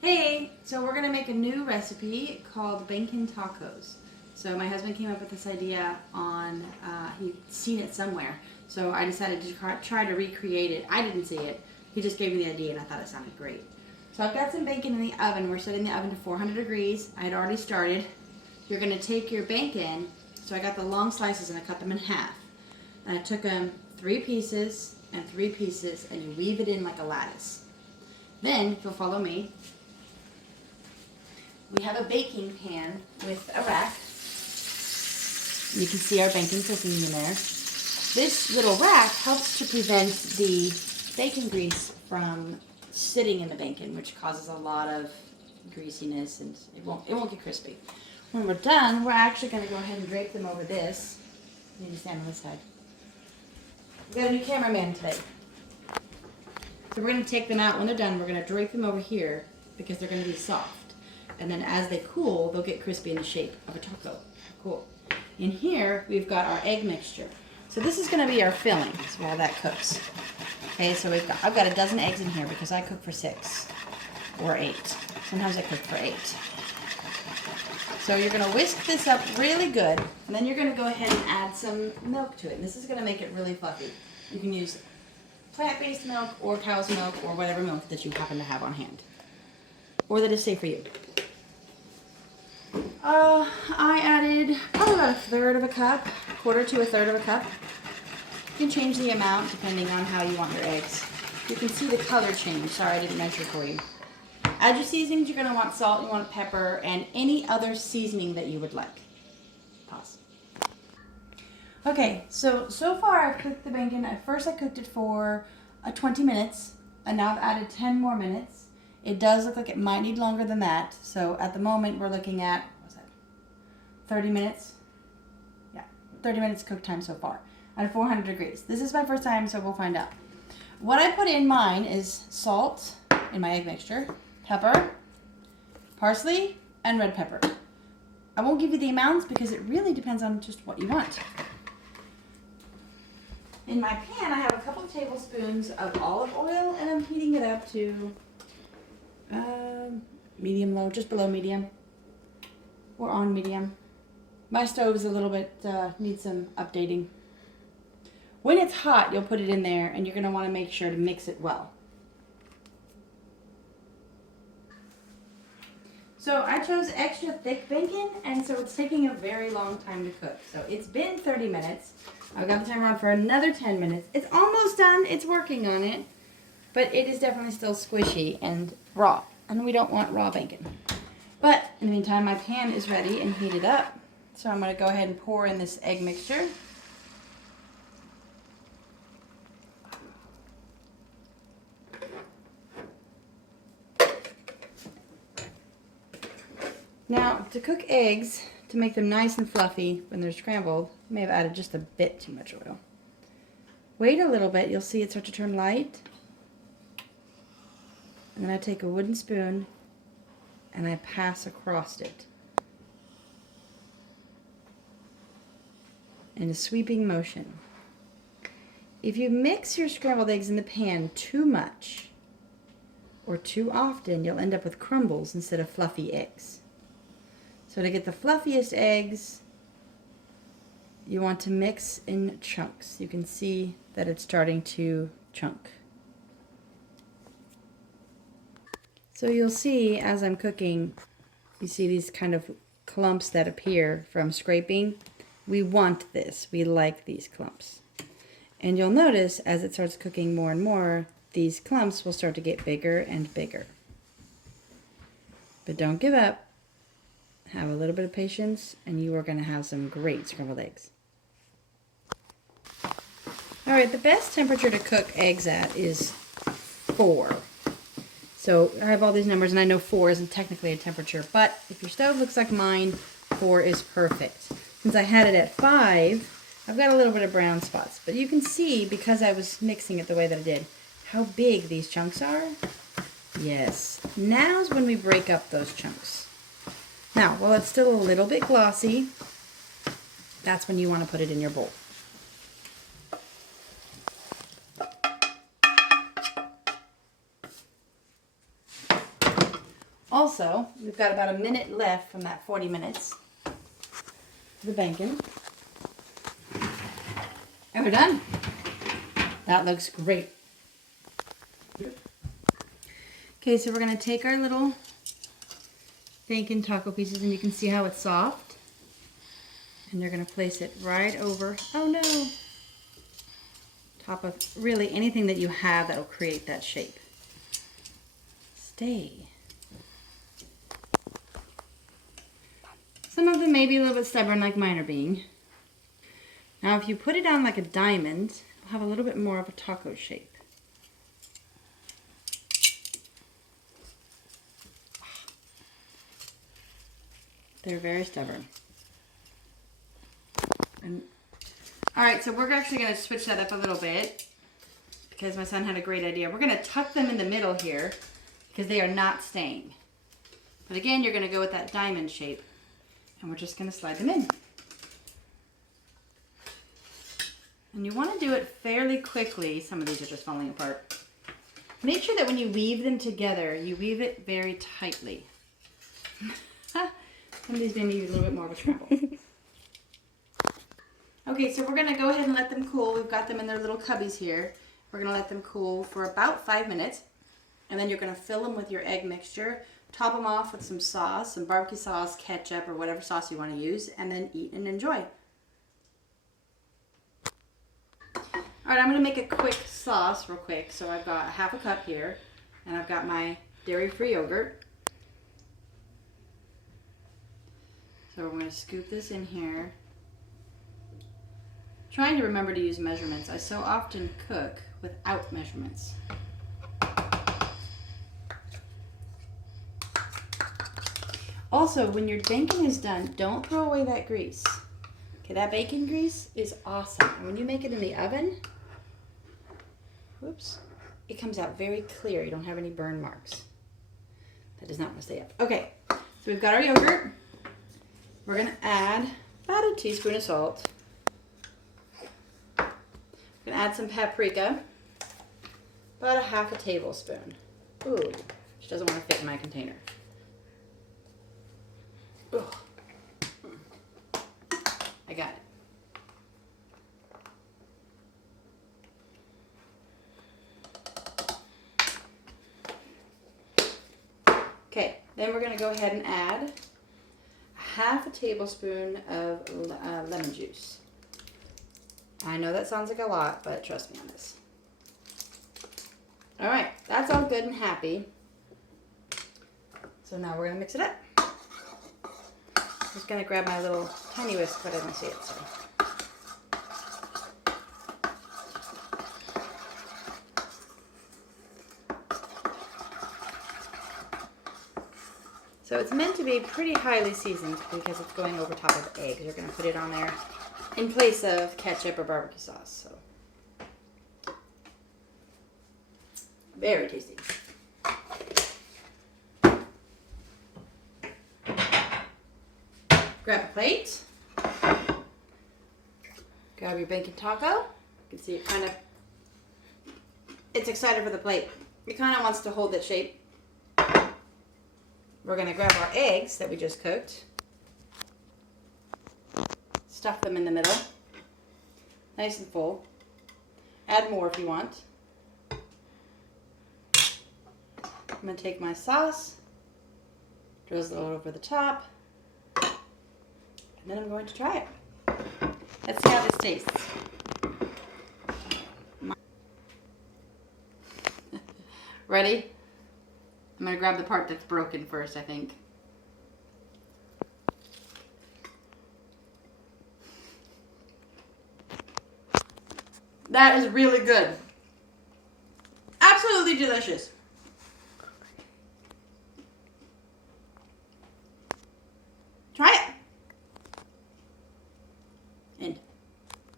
Hey, so we're gonna make a new recipe called bacon tacos. So my husband came up with this idea on, he'd seen it somewhere. So I decided to try to recreate it. I didn't see it. He just gave me the idea and I thought it sounded great. So I've got some bacon in the oven. We're setting the oven to 400 degrees. I had already started. You're gonna take your bacon. So I got the long slices and I cut them in half. And I took them 3 pieces and 3 pieces and you weave it in like a lattice. Then, if you'll follow me, we have a baking pan with a rack. You can see our bacon cooking in there. This little rack helps to prevent the bacon grease from sitting in the bacon, which causes a lot of greasiness and it won't get crispy. When we're done, we're actually going to go ahead and drape them over this. You need to stand on this side. We've got a new cameraman today. So we're going to take them out. When they're done, we're going to drape them over here because they're going to be soft. And then as they cool, they'll get crispy in the shape of a taco. Cool. In here, we've got our egg mixture. So this is going to be our filling while that cooks. Okay, so I've got a dozen eggs in here because I cook for 6 or 8. Sometimes I cook for 8. So you're going to whisk this up really good, and then you're going to go ahead and add some milk to it. And this is going to make it really fluffy. You can use plant-based milk or cow's milk or whatever milk that you happen to have on hand, or that is safe for you. I added probably about 1/3 of a cup, 1/4 to 1/3 of a cup. You can change the amount depending on how you want your eggs. You can see the color change. Sorry, I didn't measure for you. Add your seasonings. You're going to want salt, you want pepper, and any other seasoning that you would like. Pause. Okay, so far I've cooked the bacon. At first I cooked it for 20 minutes, and now I've added 10 more minutes. It does look like it might need longer than that. So at the moment we're looking at, what's that, 30 minutes? Yeah, 30 minutes cook time so far at 400 degrees. This is my first time, so we'll find out. What I put in mine is salt in my egg mixture, pepper, parsley, and red pepper. I won't give you the amounts because it really depends on just what you want. In my pan, I have a couple of tablespoons of olive oil, and I'm heating it up to medium low, just below medium, or on medium. My stove is a little bit, needs some updating. When it's hot, you'll put it in there, and you're going to want to make sure to mix it well. So I chose extra thick bacon, and so it's taking a very long time to cook. So it's been 30 minutes. I've got the timer on for another 10 minutes. It's almost done. It's working on it. But it is definitely still squishy and raw. And we don't want raw bacon. But in the meantime, my pan is ready and heated up. So I'm going to go ahead and pour in this egg mixture. Now, to cook eggs, to make them nice and fluffy when they're scrambled, I may have added just a bit too much oil. Wait a little bit, you'll see it start to turn light. And then I take a wooden spoon and I pass across it in a sweeping motion. If you mix your scrambled eggs in the pan too much or too often, you'll end up with crumbles instead of fluffy eggs. So to get the fluffiest eggs, you want to mix in chunks. You can see that it's starting to chunk. So you'll see as I'm cooking, you see these kind of clumps that appear from scraping. We want this. We like these clumps. And you'll notice as it starts cooking more and more, these clumps will start to get bigger and bigger. But don't give up. Have a little bit of patience and you are going to have some great scrambled eggs. Alright, the best temperature to cook eggs at is 4. So I have all these numbers and I know 4 isn't technically a temperature, but if your stove looks like mine, 4 is perfect. Since I had it at 5, I've got a little bit of brown spots, but you can see because I was mixing it the way that I did, how big these chunks are. Yes, now's when we break up those chunks. Now, while it's still a little bit glossy, that's when you want to put it in your bowl. Also, we've got about a minute left from that 40 minutes. The bacon. And we're done. That looks great. Okay, so we're going to take our little bacon taco pieces, and you can see how it's soft. And you're going to place it right over, oh no, top of really anything that you have that will create that shape. Stay. Some of them may be a little bit stubborn like mine are being. Now if you put it on like a diamond, it'll have a little bit more of a taco shape. They're very stubborn. And all right, so we're actually going to switch that up a little bit because my son had a great idea. We're going to tuck them in the middle here because they are not staying. But again, you're going to go with that diamond shape, and we're just going to slide them in. And you want to do it fairly quickly. Some of these are just falling apart. Make sure that when you weave them together, you weave it very tightly. Some of these may need a little bit more of a scramble. Okay, so we're going to go ahead and let them cool. We've got them in their little cubbies here. We're going to let them cool for about 5 minutes. And then you're going to fill them with your egg mixture. Top them off with some sauce, some barbecue sauce, ketchup, or whatever sauce you want to use. And then eat and enjoy. Alright, I'm going to make a quick sauce real quick. So I've got half a cup here. And I've got my dairy-free yogurt. So we're going to scoop this in here. Trying to remember to use measurements. I so often cook without measurements. Also, when your bacon is done, don't throw away that grease. Okay, that bacon grease is awesome. And when you make it in the oven, whoops, it comes out very clear. You don't have any burn marks. That does not want to stay up. Okay, so we've got our yogurt. We're going to add about a teaspoon of salt. We're going to add some paprika. About a half a tablespoon. Ooh, which doesn't want to fit in my container. Ooh. I got it. Okay, then we're going to go ahead and add half a tablespoon of lemon juice. I know that sounds like a lot, but trust me on this. All right, that's all good and happy. So now we're going to mix it up. I'm just going to grab my little tiny whisk, but I don't see it. So it's meant to be pretty highly seasoned because it's going over top of eggs. You're going to put it on there in place of ketchup or barbecue sauce. So very tasty. Grab a plate. Grab your bacon taco. You can see it it's excited for the plate. It kind of wants to hold that shape. We're going to grab our eggs that we just cooked. Stuff them in the middle. Nice and full. Add more if you want. I'm going to take my sauce, drizzle it over the top, and then I'm going to try it. Let's see how this tastes. Ready? I'm going to grab the part that's broken first, I think. That is really good. Absolutely delicious.